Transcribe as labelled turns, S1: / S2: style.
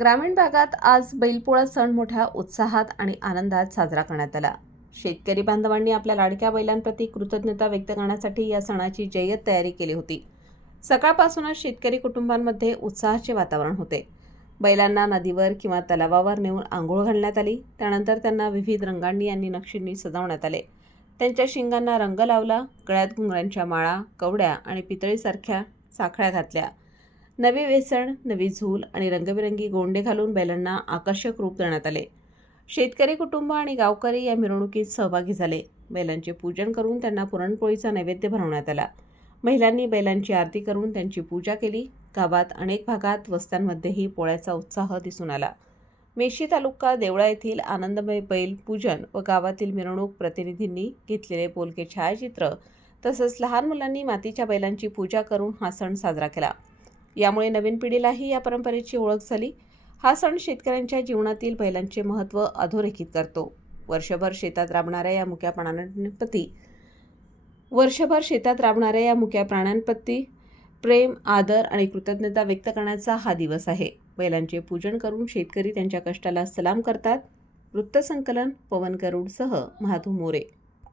S1: ग्रामीण भागात आज बैलपोळा सण मोठ्या उत्साहात आणि आनंदात साजरा करण्यात आला. शेतकरी बांधवांनी आपल्या लाडक्या बैलांप्रती कृतज्ञता व्यक्त करण्यासाठी या सणाची जय्यत तयारी केली होती. सकाळपासूनच शेतकरी कुटुंबांमध्ये उत्साहाचे वातावरण होते. बैलांना नदीवर किंवा तलावावर नेऊन आंघोळ घालण्यात आली. त्यानंतर त्यांना विविध रंगांनी आणि नक्षींनी सजवण्यात आले. त्यांच्या शिंगांना रंग लावला. गळ्यात घुंगरांच्या माळा कवड्या आणि पितळीसारख्या साखळ्या घातल्या. नवी वेसण नवी झूल आणि रंगबिरंगी गोंडे घालून बैलांना आकर्षक रूप देण्यात आले. शेतकरी कुटुंब आणि गावकरी या मिरवणुकीत सहभागी झाले. बैलांचे पूजन करून त्यांना पुरणपोळीचा नैवेद्य भरवण्यात आला. महिलांनी बैलांची आरती करून त्यांची पूजा केली. गावात अनेक भागात वस्त्यांमध्येही पोळ्याचा उत्साह दिसून आला. मेशी तालुका देवळा येथील आनंदमय बैल पूजन व गावातील मिरवणूक प्रतिनिधींनी घेतलेले बोलके छायाचित्र तसंच लहान मुलांनी मातीच्या बैलांची पूजा करून हा सण साजरा केला. यामुळे नवीन पिढीलाही या परंपरेची ओळख झाली. हा सण शेतकऱ्यांच्या जीवनातील बैलांचे महत्त्व अधोरेखित करतो. वर्षभर शेतात राबणाऱ्या या मुक्या प्राण्यांप्रती वर्षभर शेतात राबणाऱ्या या मुक्या प्राण्यांप्रती प्रेम आदर आणि कृतज्ञता व्यक्त करण्याचा हा दिवस आहे. बैलांचे पूजन करून शेतकरी त्यांच्या कष्टाला सलाम करतात. वृत्तसंकलन पवन गरुडसह महाधू मोरे.